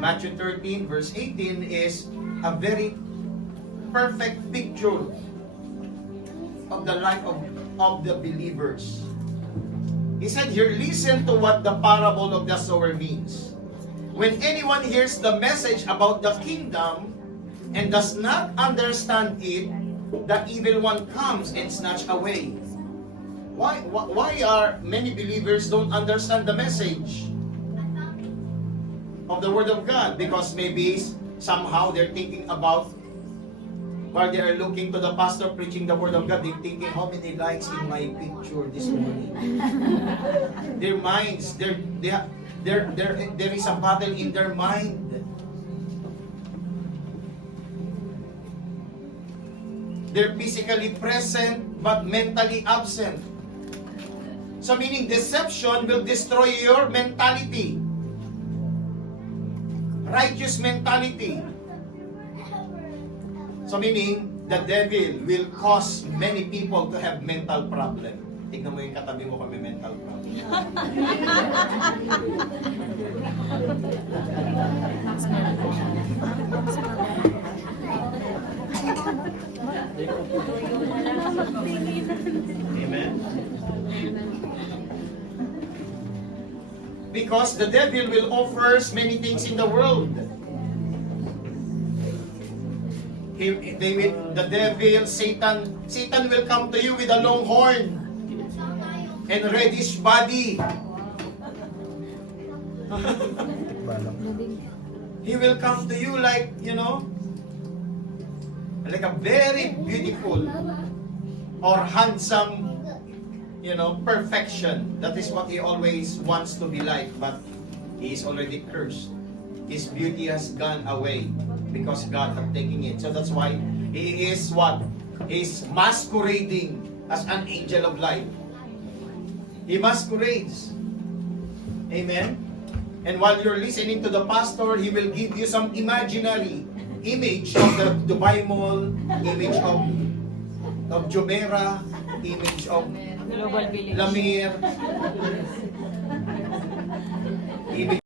Matthew 13 verse 18 is a very perfect picture of the life of the believers. He said here, listen to what the parable of the sower means. When anyone hears the message about the kingdom and does not understand it, the evil one comes and snatch away. Why are many believers don't understand the message of the Word of God? Because maybe somehow they're thinking about, while they are looking to the pastor preaching the Word of God, they're thinking, how many likes in my picture this morning? Their minds, there is a battle in their mind. They're physically present but mentally absent. So meaning deception will destroy your mentality. Righteous mentality. So meaning, the devil will cause many people to have mental problem. Tignan mo yung katabi mo kung may mental problem. Amen? Because the devil will offer many things in the world. The devil, Satan will come to you with a long horn and reddish body. He will come to you like, like a very beautiful or handsome, perfection. That is what he always wants to be like, but he is already cursed. His beauty has gone away because God has taken it. So that's why he is what? He is masquerading as an angel of light. He masquerades. Amen? And while you're listening to the pastor, he will give you some imaginary image of the Dubai Mall, image of Jumeirah, image of Global Village. Lamir, image